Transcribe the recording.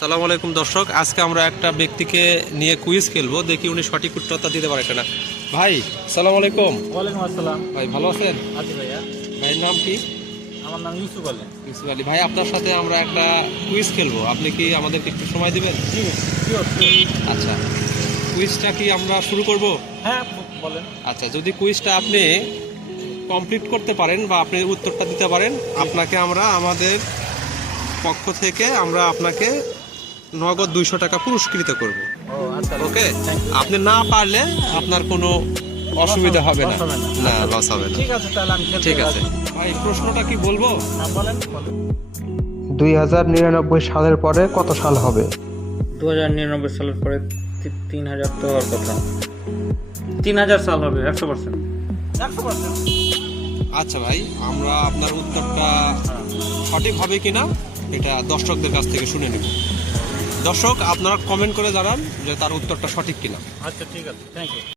সালাম আলাইকুম দর্শক, আজকে আমরা একটা ব্যক্তিকে নিয়ে কুইজ খেলবো, দেখি উনি সঠিক উত্তরটা দিতে পারে কিনা। ভাই সালাম আলাইকুম। ওয়ালাইকুম আসসালাম। ভাই ভালো আছেন? আছি ভাইয়া। ভাইয়ের নাম কি? আমার নাম ইউসুফ আলী। ইউসুফ আলী। ভাই আপনার সাথে আমরা একটা কুইজ খেলবো, আপনি কি আমাদেরকে একটু সময় দিবেন? জি শিওর। আচ্ছা, কুইজটা কি আমরা শুরু করব? হ্যাঁ বলেন। আচ্ছা, যদি কুইজটা আপনি কমপ্লিট করতে পারেন বা আপনি উত্তরটা দিতে পারেন, আপনাকে আমরা আমাদের পক্ষ থেকে আমরা আপনাকে নগদ 200 টাকা পুরস্কৃত করব। ও আচ্ছা ওকে, Thank you. আপনি না পারলে আপনার কোনো অসুবিধা হবে না। লস হবে না। না, লস হবে না। ঠিক আছে তাহলে আমি খেলতে ঠিক আছে রাজি। ভাই, প্রশ্নটা কি বলবো? হ্যাঁ বলেন বলেন। 2099 সালের পরে কত সাল হবে? 2099 সালের পরে 3000 তো হওয়ার কথা। 3000 সাল হবে 100%। 100%। আচ্ছা ভাই, আমরা আপনার উত্তরটা সঠিক হবে কিনা এটা দর্শকদের কাছ থেকে শুনে নেব। দর্শক আপনারা কমেন্ট করে জানান যে তার উত্তরটা সঠিক কিনা। আচ্ছা ঠিক আছে, থ্যাংক ইউ।